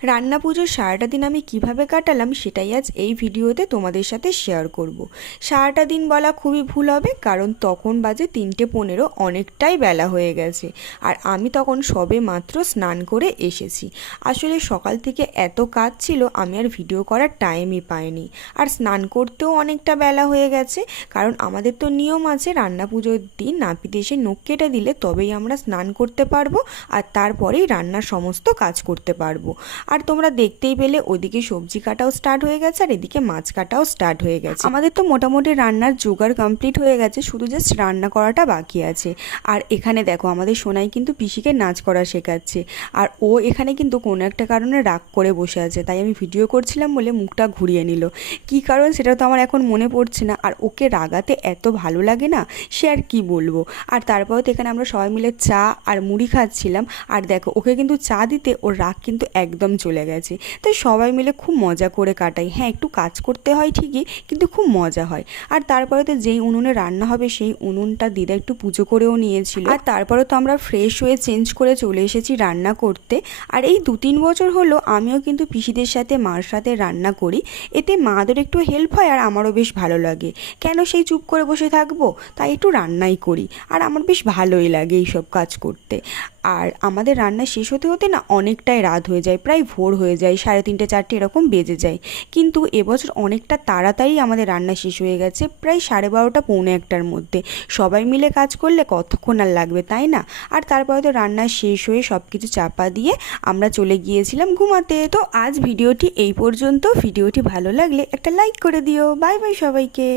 রান্না পুজোর সারাটা দিন আমি কিভাবে কাটালাম সেটাই আজ এই ভিডিওতে তোমাদের সাথে শেয়ার করব। সারাটা দিন বলা খুবই ভুল হবে, কারণ তখন বাজে 3:15, অনেকটাই বেলা হয়ে গেছে। আর আমি তখন সবে মাত্র স্নান করে এসেছি। আসলে সকাল থেকে এত কাজ ছিল, আমি আর ভিডিও করার টাইমই পাইনি। আর স্নান করতেও অনেকটা বেলা হয়ে গেছে, কারণ আমাদের তো নিয়ম আছে রান্না পুজোর দিন নাপিত এসে নখ কেটে দিলে তবেই আমরা স্নান করতে পারবো, আর তারপরেই রান্নার সমস্ত কাজ করতে পারবো। আর তোমরা দেখতেই পেলে ওদিকে সবজি কাটাও স্টার্ট হয়ে গেছে আর এদিকে মাছ কাটাও স্টার্ট হয়ে গেছে। আমাদের তো মোটামুটি রান্নার জোগাড় কমপ্লিট হয়ে গেছে, শুধু জাস্ট রান্না করাটা বাকি আছে। আর এখানে দেখো আমাদের সোনাই কিন্তু পিসিকে নাচ করা শেখাচ্ছে, আর ও এখানে কিন্তু কোনো একটা কারণে রাগ করে বসে আছে। তাই আমি ভিডিও করছিলাম বলে মুখটা ঘুরিয়ে নিল। কী কারণ সেটা তো আমার এখন মনে পড়ছে না। আর ওকে রাগাতে এত ভালো লাগে না, সে আর কি বলবো। আর তারপরে তো এখানে আমরা সবাই মিলে চা আর মুড়ি খাচ্ছিলাম। আর দেখো ওকে কিন্তু চা দিতে ওর রাগ কিন্তু একদম চলে গেছে। তাই সবাই মিলে খুব মজা করে কাটাই। হ্যাঁ, একটু কাজ করতে হয় ঠিকই, কিন্তু খুব মজা হয়। আর তারপরে তো যেই উনুনে রান্না হবে সেই উনুনটা দিদা একটু পুজো করেও নিয়েছিল। আর তারপরে তো আমরা ফ্রেশ হয়ে চেঞ্জ করে চলে এসেছি রান্না করতে। আর এই 2-3 বছর হলো আমিও কিন্তু পিসিদের সাথে মার সাথে রান্না করি। এতে মাদের একটু হেল্প হয় আর আমারও বেশ ভালো লাগে। কেন সেই চুপ করে বসে থাকবো, তাই একটু রান্নাই করি। আর আমার বেশ ভালোই লাগে এইসব কাজ করতে। আর আমাদের রান্না শেষ হতে হতে না অনেকটাই রাত হয়ে যায়, প্রায় ভোর হয়ে যায়, 3:30-4 এরকম বেজে যায়। কিন্তু এবছর অনেকটা তাড়াতাড়ি আমাদের রান্না শেষ হয়ে গেছে, প্রায় 12:30-1টার মধ্যে। সবাই মিলে কাজ করলে কতক্ষণ আর লাগবে, তাই না? আর তারপরে তো রান্না শেষ হয়ে সব কিছু চাপা দিয়ে আমরা চলে গিয়েছিলাম ঘুমাতে। তো আজ ভিডিওটি এই পর্যন্ত। ভিডিওটি ভালো লাগলে একটা লাইক করে দিও। বাই বাই সবাইকে।